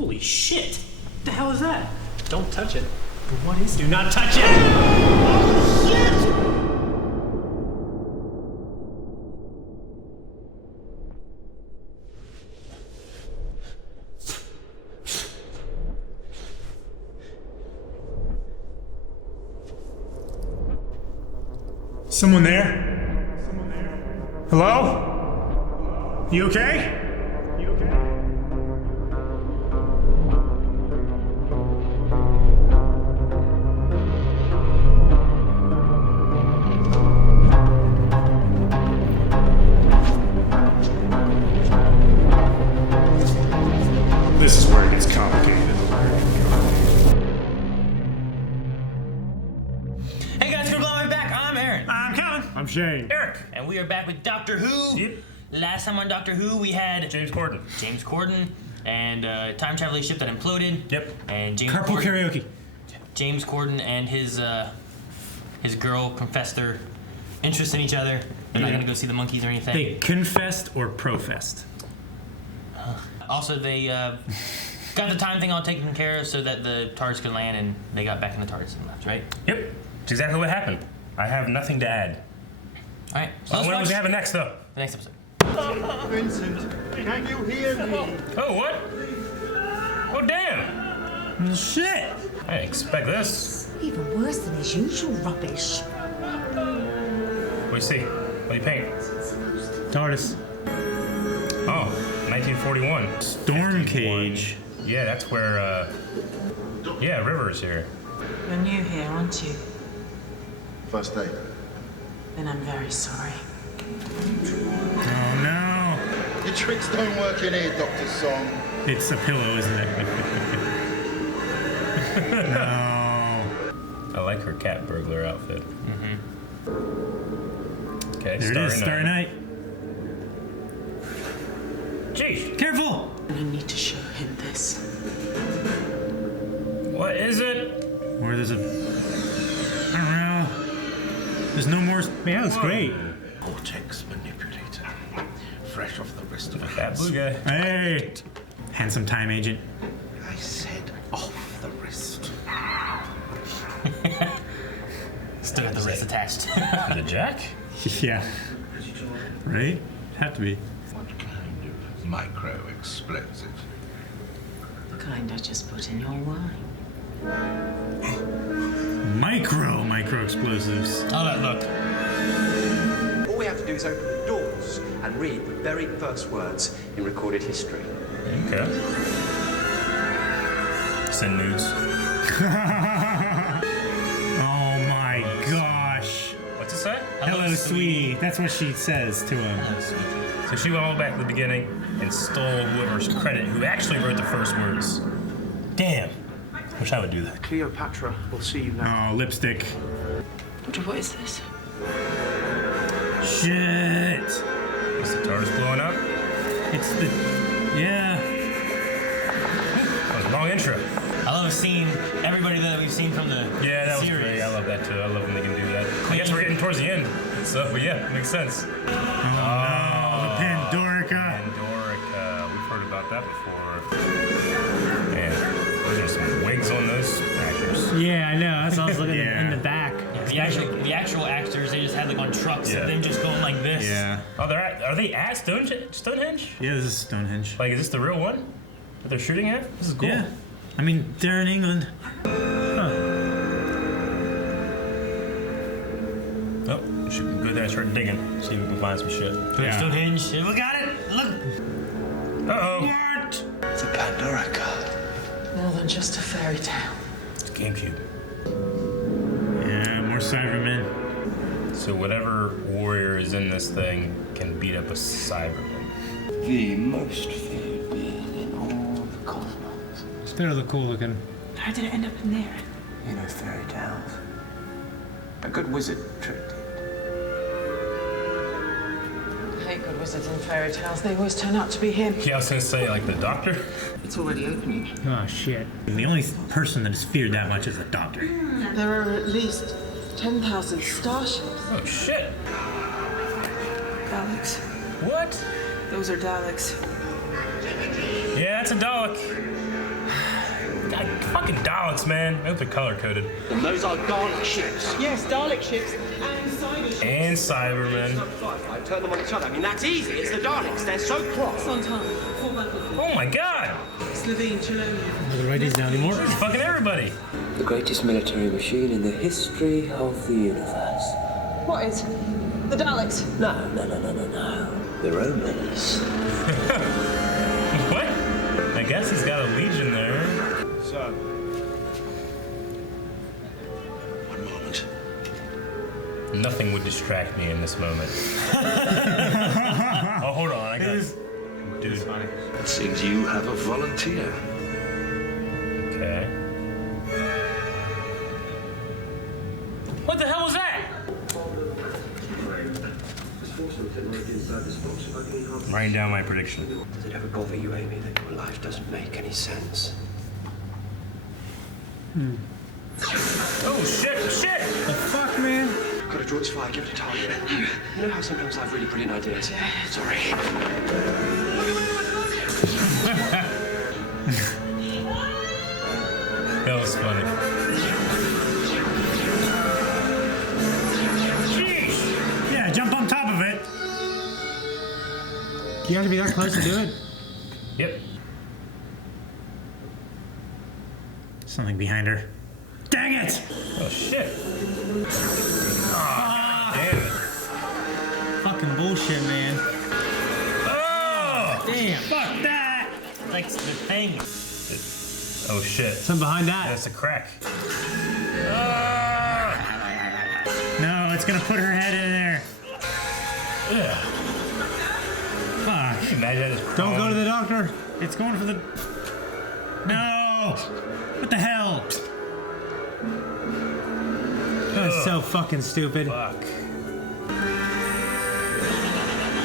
Holy shit! What the hell is that? Don't touch it. What is? Do not touch it! Oh shit! Someone there? Hello? You okay? This is where it gets complicated. Hey guys, good morning, back. I'm Aaron. I'm Kevin. I'm Shane. Eric. And we are back with Doctor Who. Yep. Last time on Doctor Who, we had James Corden. And time traveling ship that imploded. Yep. And Carpool karaoke. James Corden and his girl confessed their interest in each other. They're not gonna go see the monkeys or anything. They confessed or professed? Also, they got the time thing all taken care of so that the TARDIS could land, and they got back in the TARDIS and left, right? Yep. That's exactly what happened. I have nothing to add. All right. So let's What watch do we have next, though? the next episode. Vincent, can you hear me? Oh, what? Oh, damn. Shit! I didn't expect this. Even worse than his usual rubbish. What do you see? What do you paint? TARDIS. Oh, 1941. Storm cage. Yeah, that's where, yeah, River's here. You're new here, aren't you? First day. Then I'm very sorry. Oh no! Your tricks don't work in here, Dr. Song. It's a pillow, isn't it? No. I like her cat burglar outfit. Okay, There it is, Starry Night. Jeez. Careful! I need to show him this. What is it? Or there's a... I don't know. There's no more... Man, that's great. Vortex manipulator. Fresh off the wrist of a That blue guy. Hey! Handsome time agent. I said off the wrist. Still got the wrist attached. The Jack? Yeah. Right? Have to be. What kind of micro-explosive? The kind I just put in your wine. Micro explosives. Oh, look. All we have to do is open the doors and read the very first words in recorded history. Okay. Send news. Oh my gosh. What's it say? Hello, sweetie. That's what she says to him. Hello, sweetie. So she went all back to the beginning and stole whoever's credit who actually wrote the first words. Damn. Wish I would do that. Cleopatra will see you now. Oh, lipstick. Doctor, what is this? Shit. Is the TARDIS blowing up? It's the... Yeah. That was a long intro. I love seeing everybody that we've seen from the Yeah, that was series. great. I love that too. I love when they can do that. I guess we're getting towards the end. So, but yeah, it makes sense. Oh, no. The Pandorica. Pandorica. We've heard about that before. Man, those are some wigs on those actors. Yeah, I know. That's what I was looking Yeah. in the back. Yeah, the actual actors, they just had like on trucks Yeah. and them just going like this. Yeah. Oh, are they at Stonehenge? Yeah, this is Stonehenge. Like, is this the real one that they're shooting at? This is cool. Yeah. I mean, they're in England. Oh, we should go there and start digging. See if we can find some shit. Yeah. Stonehenge. Look at it. Look. Uh-oh. What? It's a Pandorica. More than just a fairy tale. It's GameCube. Yeah, more Cybermen. So whatever warrior is in this thing can beat up a Cyberman. The most feared being in all the cosmos. It's better look cool looking. How did it end up in there? You know fairy tales. A good wizard tricked it. I hate good wizards and fairy tales. They always turn out to be him. Yeah, I was gonna say, like, the Doctor? It's already opening. Oh, shit. The only person that is feared that much is the Doctor. There are at least 10,000 starships. Oh, shit. Daleks. What? Those are Daleks. Yeah, that's a Dalek. Fucking Daleks, man. I hope they're color-coded. And those are Dalek ships. Yes, Dalek ships and cyber ships. And Cybermen. I turn them on each other. I mean, that's easy. It's the Daleks. They're so cross. On time. Full battle. Oh my god! Slovene, Chilean. I'm not gonna write these down anymore. Fucking everybody. The greatest military machine in the history of the universe. What is? The Daleks. No. The Romans. What? I guess he's got a legion there. So. One moment. Nothing would distract me in this moment. Oh, hold on. I got this. Dude. It seems you have a volunteer. Okay. What the hell was that? I'm writing down my prediction. Does it ever bother you, Amy, that your life doesn't make any sense? Oh, shit! The fuck, man? Got a draw, it's fire, give it a target. You know how sometimes I have really brilliant ideas? Sorry. That was funny. Jeez! Yeah, jump on top of it. You have to be that close to do it? Yep. Something behind her. Dang it! Oh, shit. Oh, damn it. Fucking bullshit, man. Oh! Damn. Fuck that! Like the thing. Oh, shit. Something behind that. That's a crack. No, it's gonna put her head in there. Yeah. Fuck. Imagine that. Don't go to the doctor. It's going for the... No! What the hell? That's so fucking stupid. Fuck.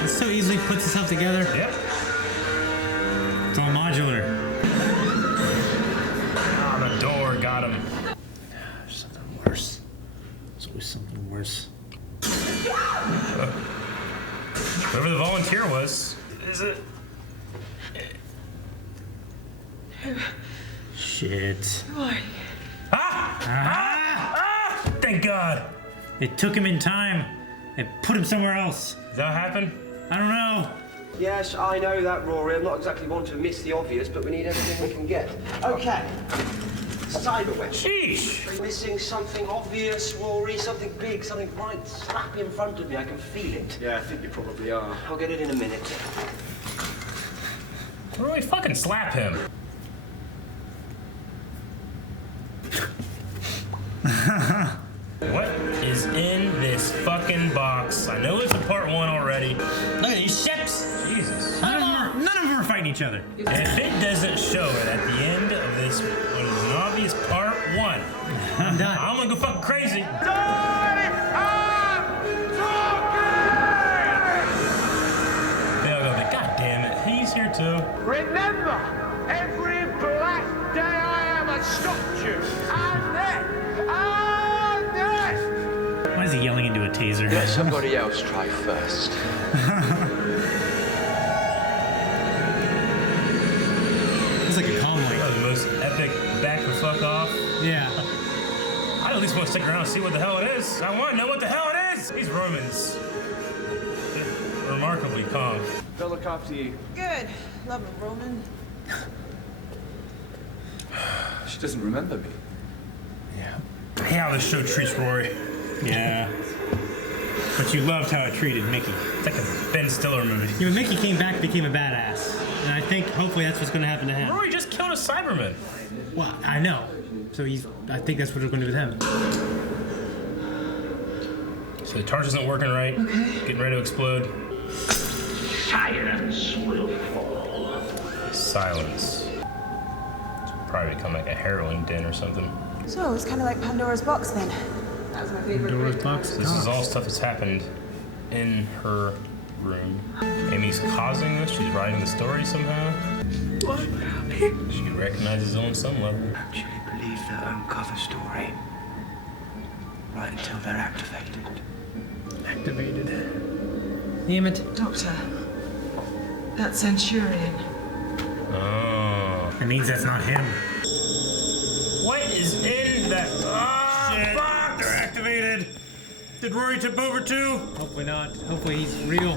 It so easily puts itself together. Yep. It's all modular. Ah, the door got him. There's something worse. There's always something worse. Whoever the volunteer was, is it? Shit. Thank God. They took him in time. They put him somewhere else. Does that happen? I don't know. Yes, I know that, Rory. I'm not exactly one to miss the obvious, but we need everything we can get. Okay. Cyberweb. Sheesh. I'm missing something obvious, Rory. Something big, something right slap in front of me. I can feel it. Yeah, I think you probably are. I'll get it in a minute. Really fucking slap him. What is in this fucking box? I know it's a part 1 already. Look at these ships. Jesus. None of them are fighting each other. And if it doesn't show it at the end of this, what is an obvious part 1, I'm done. I'm gonna go fucking crazy. They'll go, God damn it, he's here too. Remember, every black day I ever stopped you. And then. Why is he yelling into a taser? Let somebody else try first. It's like a calm That was the most epic back the fuck off. Yeah. I at least want to stick around and see what the hell it is. I want to know what the hell it is. These Romans. They're remarkably calm. They'll look after you. Good. Love a Roman. She doesn't remember me. Yeah. I hate how this show treats Rory. Yeah. But you loved how it treated Mickey. It's like a Ben Stiller movie. You know, Mickey came back and became a badass. And I think, hopefully, that's what's going to happen to him. Rory just killed a Cyberman. Well, I know. So I think that's what we're going to do with him. So the TARDIS isn't working right. Okay. Getting ready to explode. Silence will fall. Silence. Probably become like a heroin den or something. So it's kind of like Pandora's box then. That was my favorite. Pandora's box. This is all stuff that's happened in her room. Amy's causing this. She's writing the story somehow. What? She recognizes it on some level. Actually believe their own cover story. Right until they're activated. Activated. Damn it. Doctor. That Centurion. Oh. That means that's not him. is in that? Oh, Shit. fuck! They're activated. Did Rory tip over too? Hopefully not. Hopefully he's real.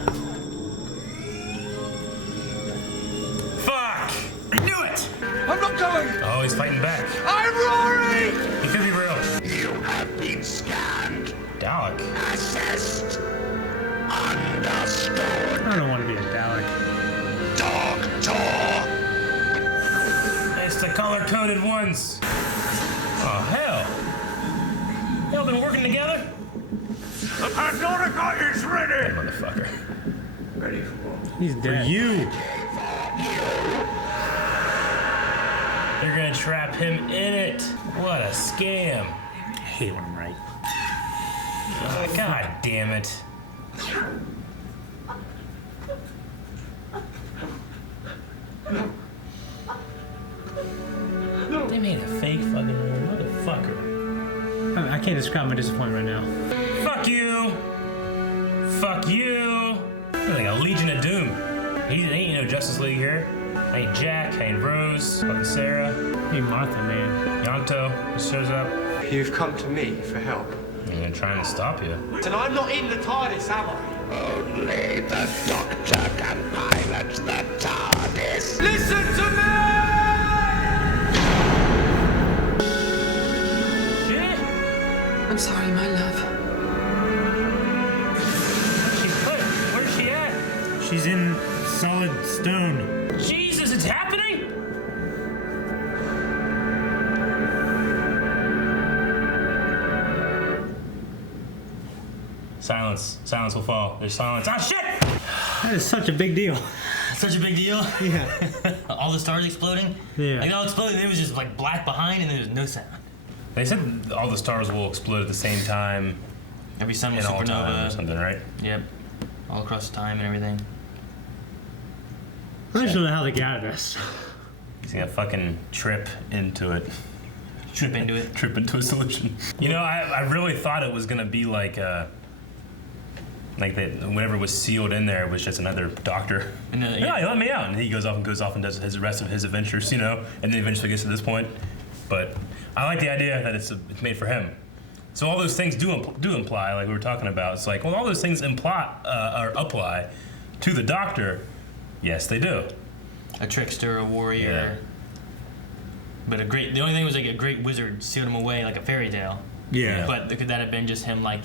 Fuck! I knew it! I'm not going! Oh, he's fighting back. I'm Rory! He could be real. You have been scanned, Dalek. assessed, understood. I don't want to be a Dalek. Doctor! It's the color-coded ones. Oh, hell. Y'all been working together? The Pandorica is ready! Motherfucker. Ready for what? He's For dead. you. They're gonna trap him in it. What a scam. I hate when I'm right. Oh, God damn it. They made a fake fucking motherfucker. I can't describe my disappointment right now. Fuck you. Fuck you. You're like a Legion of Doom. He ain't no Justice League here. Ain't Jack, ain't Rose, fucking Sarah. Hey, Martha, man. Yonto just shows up. You've come to me for help. And they're trying to stop you. And I'm not in the TARDIS, am I? Only the Doctor can pilot the TARDIS. Listen to me! Shit! I'm sorry, my love. She put. Where's she at? She's in solid stone. Jesus, it's happening? Silence. Silence will fall. There's silence. Ah, shit! That is such a big deal. Such a big deal. Yeah. All the stars exploding. Yeah. Like, they all exploded. It was just like black behind, and there was no sound. They said all the stars will explode at the same time Every sun was in all time or supernova. something, right? Yep. All across time and everything. I just don't know how they got out of this. He's gonna fucking trip into it. Trip into it. Trip into a solution. You know, I really thought it was gonna be like that whatever was sealed in there was just another doctor. Yeah, let me out, and he goes off and does the rest of his adventures, you know, and then eventually gets to this point. But I like the idea that it's made for him. So all those things do imply, like we were talking about. It's like, well, all those things or apply to the Doctor. Yes, they do. A trickster, a warrior. Yeah. But the only thing was like a great wizard sealed him away like a fairy tale. Yeah. But could that have been just him like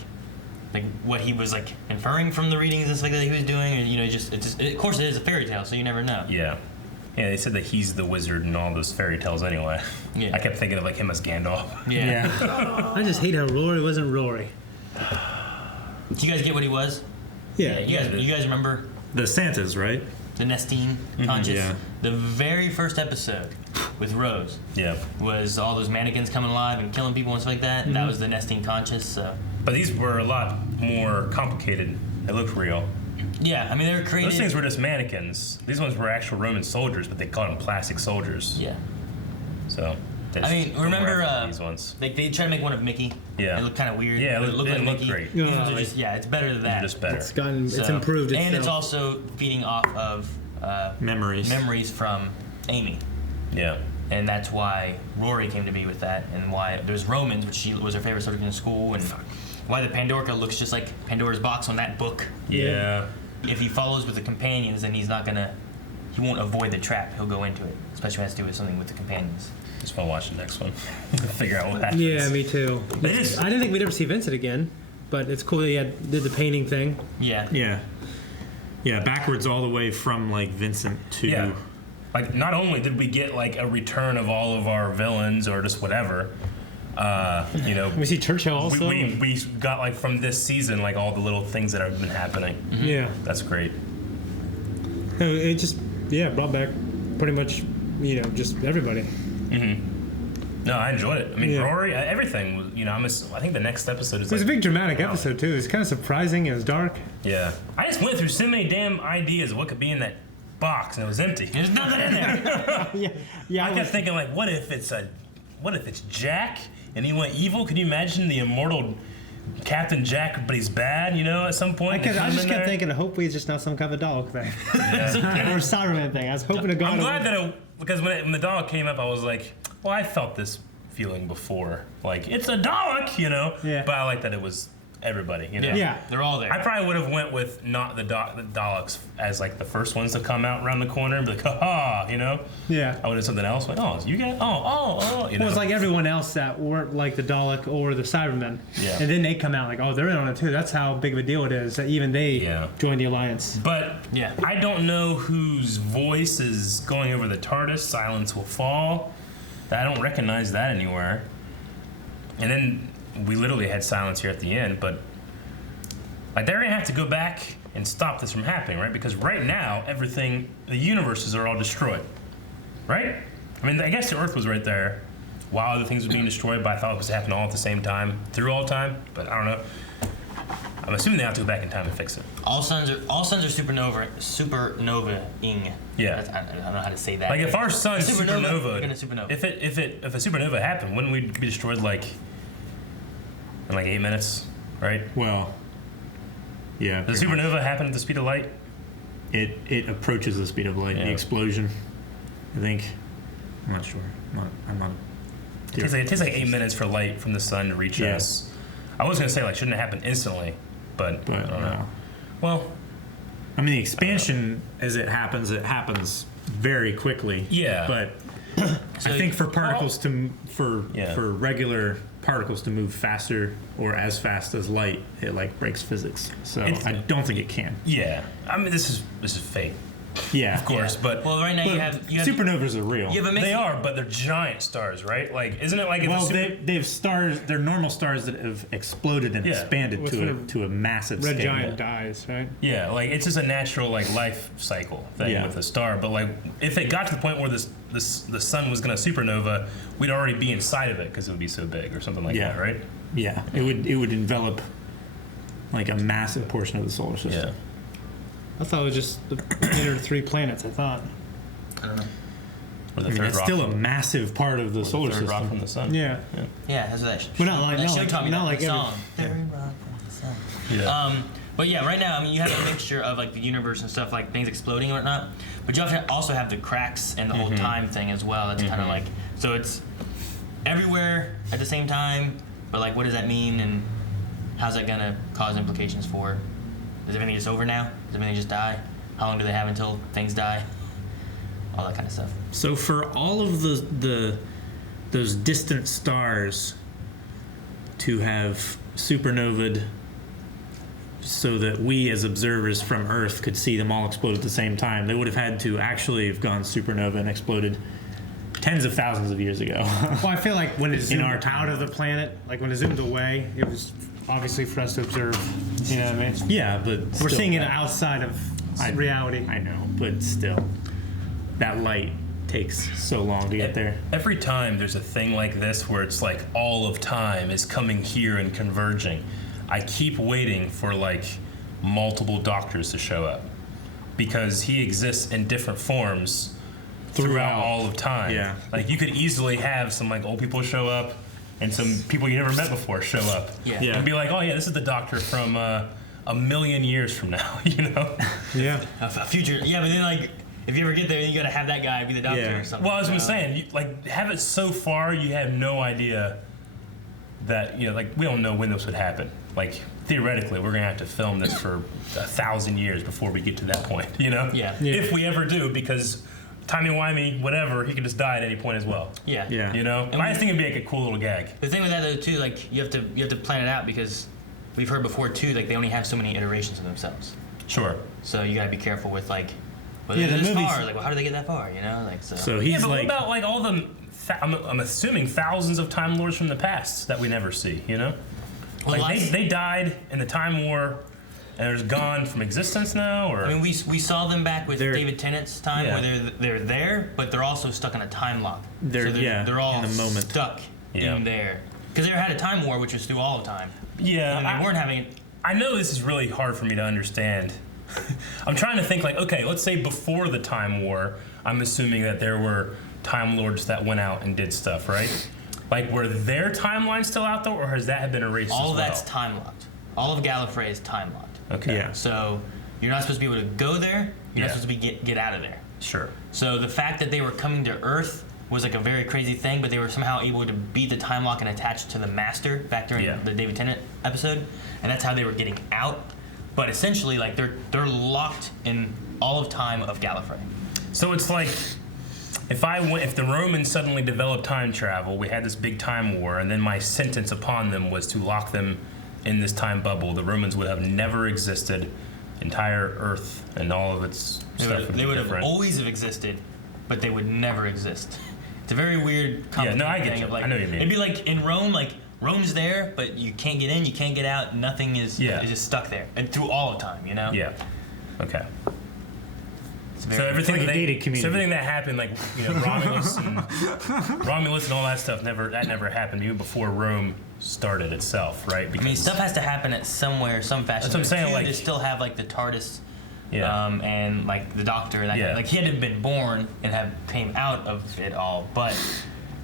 what he was like inferring from the readings and stuff like that he was doing? Or, you know, of course it is a fairy tale, so you never know. Yeah. Yeah, they said that he's the wizard in all those fairy tales anyway. Yeah. I kept thinking of like him as Gandalf. Yeah. I just hate how Rory wasn't Rory. Do you guys get what he was? Yeah. You guys remember The Santas, right? the Nestine conscious? Yeah. The very first episode with Rose Yeah. was all those mannequins coming alive and killing people and stuff like that. And that was the Nestine conscious. So But these were a lot more complicated. They looked real. yeah, I mean they were created. Those things were just mannequins. These ones were actual Roman soldiers, but they called them plastic soldiers. Yeah. So. I mean, remember these ones. they tried to make one of Mickey. Yeah. It looked kind of weird. Yeah, but it looked like looked Mickey. great. These Yeah, ones are like- just it's better than that. Just better. It's improved itself. And it's also feeding off of Memories. from Amy. Yeah. And that's why Rory came to be with that, and why there's Romans, which she was her favorite subject in school, and why the Pandorica looks just like Pandora's box on that book. Yeah. If he follows with the companions, then he won't avoid the trap. He'll go into it, especially when it has to do with something with the companions. Just want to watch the next one. Figure out what happens. Yeah, me too. It is. I didn't think we'd ever see Vincent again, but it's cool that he did the painting thing. Yeah. Yeah. Yeah, backwards all the way from like Vincent to Yeah. Like, not only did we get like a return of all of our villains or just whatever, you know. We see Churchill also. We got like from this season like all the little things that have been happening. Yeah. That's great. It just brought back pretty much just everybody. No, I enjoyed it. I mean, Yeah. Rory, everything was. You know, I think the next episode is. It was a like, big dramatic wow. episode too. It was kind of surprising. It was dark. Yeah. I just went through so many damn ideas of what could be in that box, and it was empty. There's nothing in there. Yeah. I kept thinking like, what if it's Jack and he went evil? Could you imagine the immortal Captain Jack, but he's bad? You know, at some point. I just kept thinking, hopefully it's just not some kind of a dog thing or Cyberman thing. I was hoping to God. I'm glad that because when the dog came up, I was like, well, I felt this feeling before. Like, it's a Dalek, you know? Yeah. But I like that it was everybody, you know? Yeah. They're all there. I probably would have went with not the Daleks as like the first ones to come out around the corner and be like, ha, you know? Yeah. I would have something else. Like, oh, you get, you know? Well, it's like everyone else that weren't like the Dalek or the Cybermen. Yeah. And then they come out like, oh, they're in on it too. That's how big of a deal it is that even they joined the Alliance. But I don't know whose voice is going over the TARDIS. Silence will fall. I don't recognize that anywhere. And then we literally had silence here at the end, but like they're gonna have to go back and stop this from happening, right? Because right now, everything, the universes are all destroyed, right? I mean, I guess the Earth was right there while other things were being destroyed, but I thought it was happening all at the same time, through all time, but I don't know. I'm assuming they have to go back in time and fix it. All suns are supernovaing. Yeah. I don't know how to say that. Like if our sun's supernova. supernova, if a supernova happened, wouldn't we be destroyed like in like 8 minutes, right? Well, yeah. Does a supernova happen at the speed of light? It approaches the speed of light. Yeah. The explosion, I think. I'm not sure. I'm not. It takes like 8 minutes for light from the sun to reach us. I was gonna say like shouldn't it happen instantly, but I don't know. Well, I mean the expansion as it happens very quickly. Yeah. But I think for particles for regular particles to move faster or as fast as light, it like breaks physics. So I don't think it can. Yeah. I mean this is fake. Yeah, of course, but right now you have supernovas are real. They are, but they're giant stars, right? Like, isn't it like? They have stars. They're normal stars that have exploded and expanded to a massive red scale. giant dies, right? Yeah, like it's just a natural like life cycle thing with a star. But like, if it got to the point where the sun was gonna supernova, we'd already be inside of it because it would be so big or something like that, right? Yeah, it would envelop like a massive portion of the solar system. Yeah. I thought it was just the inner 3 planets. I thought. I don't know. Or the I mean, third it's rock still a massive part of the solar third system. rock from the sun. Yeah. Yeah, that's what that. But not like that not show like taught me not that like every, song. Third rock from the sun. Yeah. But yeah, right now, I mean, you have a mixture of like the universe and stuff, like things exploding and whatnot. But you have to also have the cracks and the whole time thing as well. That's kind of like, so it's everywhere at the same time. But like, what does that mean, and how's that gonna cause implications for? Is everything just over now? Does everything just die? How long do they have until things die? All that kind of stuff. So for all of those distant stars to have supernovaed so that we as observers from Earth could see them all explode at the same time, they would have had to actually have gone supernova and exploded tens of thousands of years ago. Well, I feel like when it zoomed our time. out of the planet, like when it zoomed away, it was obviously for us to observe. You know what I mean? Yeah, but We're still, seeing it outside of reality. I know, but still, that light takes so long to get there. Every time there's a thing like this where it's like all of time is coming here and converging, I keep waiting for like multiple doctors to show up because he exists in different forms throughout all of time. Yeah. Like you could easily have some like old people show up and some people you never met before show up. Yeah. And be like, oh yeah, this is the doctor from a million years from now, you know? Yeah. A future. Yeah, but then like, if you ever get there, you gotta have that guy be the doctor or something. Well, as I'm saying, you, like have it so far, you have no idea that like we don't know when this would happen. Like theoretically, we're gonna have to film this for 1,000 years before we get to that point. You know? Yeah. If we ever do, because timey-wimey, whatever, he could just die at any point as well. Yeah. Yeah. You know? I just think it'd be like a cool little gag. The thing with that though too, like you have to plan it out because we've heard before too, like they only have so many iterations of themselves. Sure. So you gotta be careful with like, well, Yeah, they're the this movies- far. Like, well, how do they get that far? You know, like so. So he's But like, what about like all the, I'm assuming thousands of Time Lords from the past that we never see, you know? Well, Like they died in the Time War and they're just gone from existence now, or? I mean, we saw them back with They're- David Tennant's time, Yeah. where they're there, but they're also stuck in a time lock. They're- so yeah, they're all in the moment. stuck in there because they had a time war, which was through all of time. Yeah, And they weren't having it. I know this is really hard for me to understand. I'm trying to think like, okay, let's say before the Time War, I'm assuming that there were Time Lords that went out and did stuff, right? Like, were their timelines still out there, or has that been erased All as of well? that's time locked. All of Gallifrey is time locked. Okay. Yeah. So you're not supposed to be able to go there. You're Yeah. not supposed to be get out of there. Sure. So the fact that they were coming to Earth was like a very crazy thing, but they were somehow able to beat the time lock and attach to the Master back during the David Tennant episode, and that's how they were getting out. But essentially, like they're locked in all of time of Gallifrey. So it's like if the Romans suddenly developed time travel, we had this big time war, and then my sentence upon them was to lock them in this time bubble, the Romans would have never existed. Entire Earth and all of its stuff They would have always have existed, but they would never exist. It's a very weird complicated I get thing you. of like, I know what you mean. It'd be like in Rome, like Rome's there, but you can't get in, you can't get out, nothing is just stuck there. And through all of time, you know? Yeah. Okay. So everything that happened, like Romulus and all that stuff, never happened even before Rome started itself, right? Because stuff has to happen at somewhere, some fashion. That's what I'm saying. Like, to still have like the TARDIS, and like the Doctor, and that guy. Like he had to have been born and have came out of it all, but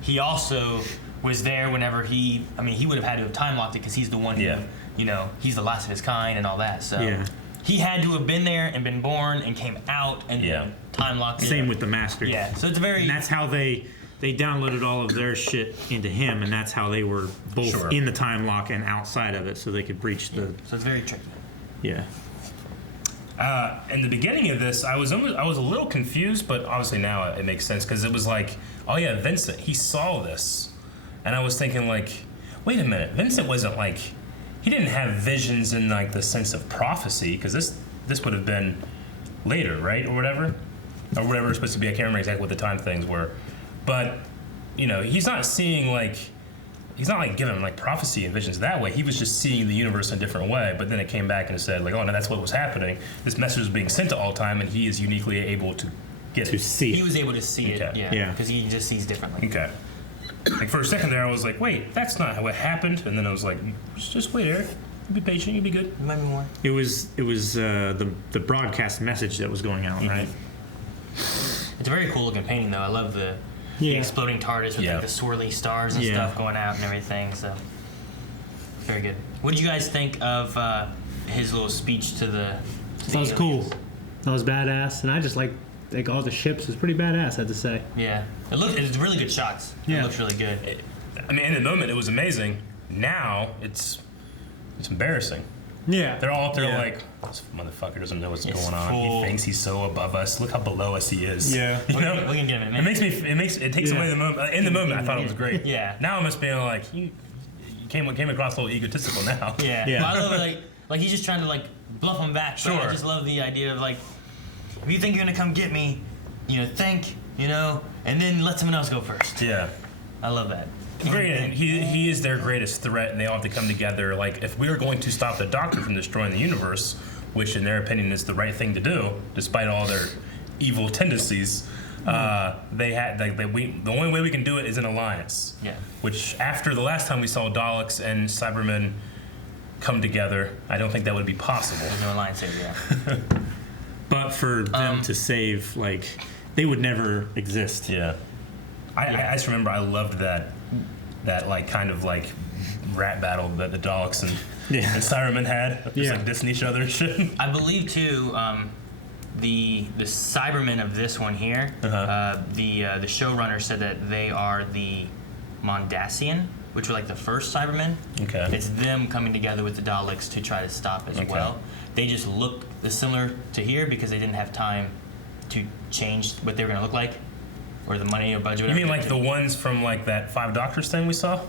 he also was there whenever he would have had to have time locked it because he's the one who, he's the last of his kind and all that. So he had to have been there and been born and came out and then time locked it. Same with the Master. Yeah, so it's very. And that's how they downloaded all of their shit into him, and that's how they were both in the time lock and outside of it, so they could breach the. So it's very tricky. Yeah. In the beginning of this, I was a little confused, but obviously now it makes sense because it was like, oh yeah, Vincent, he saw this, and I was thinking like, wait a minute, Vincent wasn't like, he didn't have visions in like the sense of prophecy because this would have been later, right, or whatever it's supposed to be. I can't remember exactly what the time things were, but he's not seeing like. He's not like giving like prophecy and visions that way. He was just seeing the universe in a different way. But then it came back and it said like, oh no, that's what was happening. This message was being sent to all time, and he is uniquely able to get it. See it. He was able to see it, because he just sees differently. Okay. Like for a second there, I was like, wait, that's not how it happened. And then I was like, just wait, Eric. Be patient. You'll be good. Maybe more. It was the broadcast message that was going out, right? It's a very cool looking painting, though. I love the exploding TARDIS with like the swirly stars and stuff going out and everything. So very good. What did you guys think of his little speech to the? That was cool. That was badass, and I just like all the ships. It was pretty badass, I have to say. Yeah, it's really good shots. It looks really good. In the moment it was amazing. Now it's embarrassing. Yeah, they're all up there like, this motherfucker doesn't know what's going on. He thinks he's so above us. Look how below us he is. Yeah, we can get him in a minute. It takes away the moment. In the moment, I thought it was great. Yeah. Now I'm just being like, you came across a little egotistical now. Yeah. Well, I love it, like he's just trying to like bluff him back. Sure. I just love the idea of like, if you think you're gonna come get me, think, and then let someone else go first. Yeah. I love that. Great, and he is their greatest threat, and they all have to come together. Like, if we are going to stop the Doctor from destroying the universe, which in their opinion is the right thing to do, despite all their evil tendencies, the only way we can do it is an alliance. Yeah. Which, after the last time we saw Daleks and Cybermen come together, I don't think that would be possible. There's no alliance here, But for them to save, like, they would never exist. Yeah. I just remember I loved that like kind of like rat battle that the Daleks and Cybermen had, just like dissing each other and shit. I believe too, the Cybermen of this one here, the showrunner said that they are the Mondasian, which were like the first Cybermen. Okay. It's them coming together with the Daleks to try to stop as well. They just look similar to here because they didn't have time to change what they were going to look like. Or the money or budget. You mean like the ones from like that 5 Doctors thing we saw?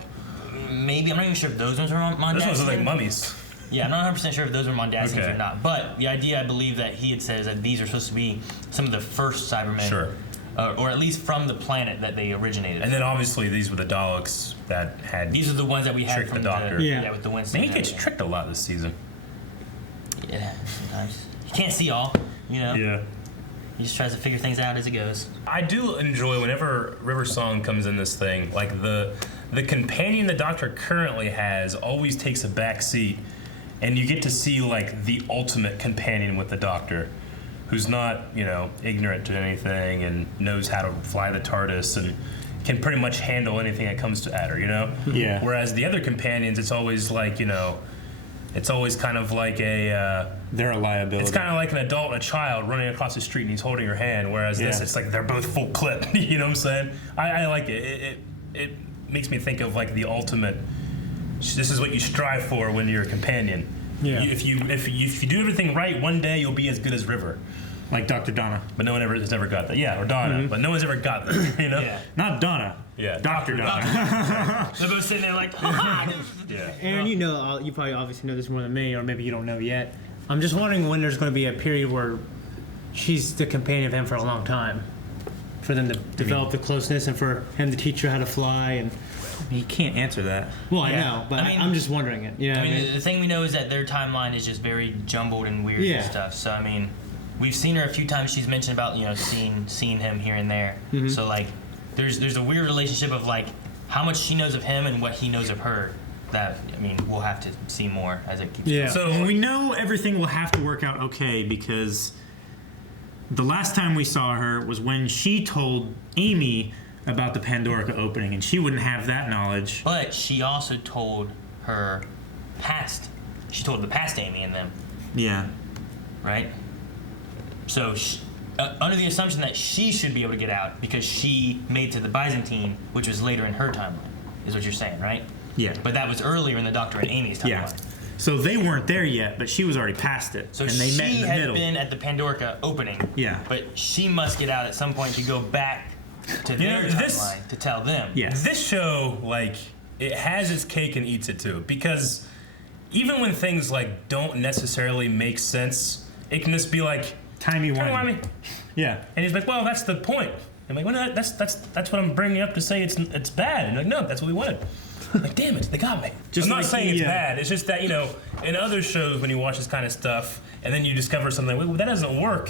Maybe. I'm not even sure if those ones were Mondasian. Those ones look like mummies. Yeah, I'm not 100% sure if those were Mondasians or not. But the idea, I believe, that he had said is that these are supposed to be some of the first Cybermen. Sure. Or at least from the planet that they originated. And then obviously these were the Daleks that had. These are the ones that we had from the Doctor. With the Winston. Man, he gets tricked a lot this season. Yeah, sometimes. You can't see all, Yeah. He just tries to figure things out as it goes. I do enjoy whenever River Song comes in this thing. Like the companion the Doctor currently has always takes a back seat, and you get to see like the ultimate companion with the Doctor, who's not ignorant to anything and knows how to fly the TARDIS and can pretty much handle anything that comes at her. Yeah. Whereas the other companions, it's always like it's always kind of like a... they're a liability. It's kind of like an adult and a child running across the street and he's holding your hand, whereas this, it's like they're both full clip. You know what I'm saying? I like it. It makes me think of like the ultimate... This is what you strive for when you're a companion. Yeah. If you do everything right, one day you'll be as good as River. Like Dr. Donna. But no one has ever got that. Yeah, or Donna. But no one's ever got that, you know? Yeah. Not Donna. Yeah. Dr. Donna. They're both sitting there like, Yeah. Aaron, you know, you probably obviously know this more than me, or maybe you don't know yet. I'm just wondering when there's going to be a period where she's the companion of him for a long time. For them to develop the closeness and for him to teach her how to fly. And He can't answer that. well, I know, but I'm just wondering it. Yeah, I mean, the thing we know is that their timeline is just very jumbled and weird and stuff. So, I mean, we've seen her a few times. She's mentioned about, you know, seeing him here and there. So, like, there's a weird relationship of, like, how much she knows of him and what he knows of her. That, I mean, we'll have to see more as it keeps going. So we know everything will have to work out okay because the last time we saw her was when she told Amy about the Pandorica opening, and she wouldn't have that knowledge. But she also told her past. She told the past Amy and them. Yeah. Right? So, under the assumption that she should be able to get out because she made it to the Byzantine, which was later in her timeline, is what you're saying, right? Yeah. But that was earlier in the Doctor and Amy's timeline. Yeah. So they weren't there yet, but she was already past it. So and they met in the middle. been at the Pandorica opening. Yeah. But she must get out at some point to go back to their timeline to tell them. Yes. This show, like, it has its cake and eats it too. Because even when things, like, don't necessarily make sense, it can just be like, timey-wimey. Yeah. And he's like, well, that's the point. I'm like, well, no, that's what I'm bringing up to say it's bad. And like, no, that's what we wanted. I'm like, damn it, they got me. Just I'm not like saying it's bad. It's just that, you know, in other shows when you watch this kind of stuff and then you discover something, well, that doesn't work,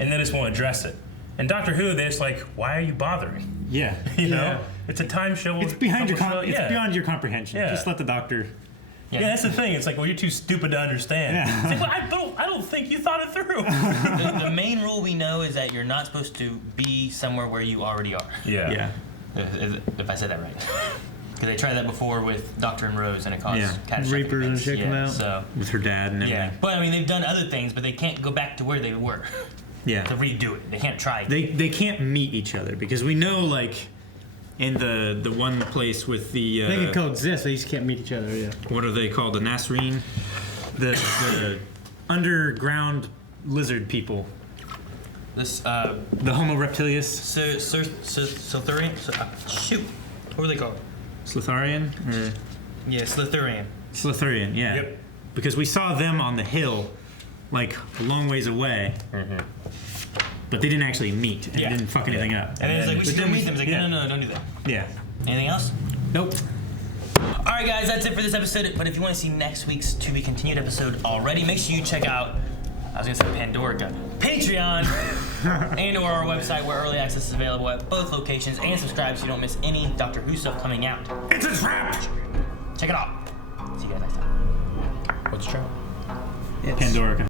and they just won't address it. And Doctor Who, they're just like, why are you bothering? Yeah. You know? It's a time show. It's behind your it's beyond your comprehension. Yeah. Just let the Doctor... Yeah, that's the thing. It's like, well, you're too stupid to understand. Yeah. It's like, well, I don't think you thought it through. The main rule we know is that you're not supposed to be somewhere where you already are. Yeah. If I said that right. Because they tried that before with Doctor and Rose, and it caused catastrophic Reapers and events. shit come out. So, with her dad and everything. yeah. But, I mean, they've done other things, but they can't go back to where they were. Yeah. To redo it. They can't try. They can't meet each other because we know, like, in the one place with the they can coexist. They just can't meet each other. Yeah. What are they called? The Nasreen, the underground lizard people. This the Homo reptilius. Slithurian. Shoot. What were they called? Slitharian. Or? Yeah, Slithurian. Slithurian. Yeah. Yep. Because we saw them on the hill, like a long ways away. But they didn't actually meet and didn't fuck anything up. And it's like, we should go meet them. It's like, no, don't do that. Yeah. Anything else? Nope. Alright guys, that's it for this episode. But if you want to see next week's to be continued episode already, make sure you check out, I was going to say Pandorica, Patreon, and or our website where early access is available at both locations, and subscribe so you don't miss any Doctor Who stuff coming out. It's a trap! Check it out. See you guys next time. What's the trap? Pandorica.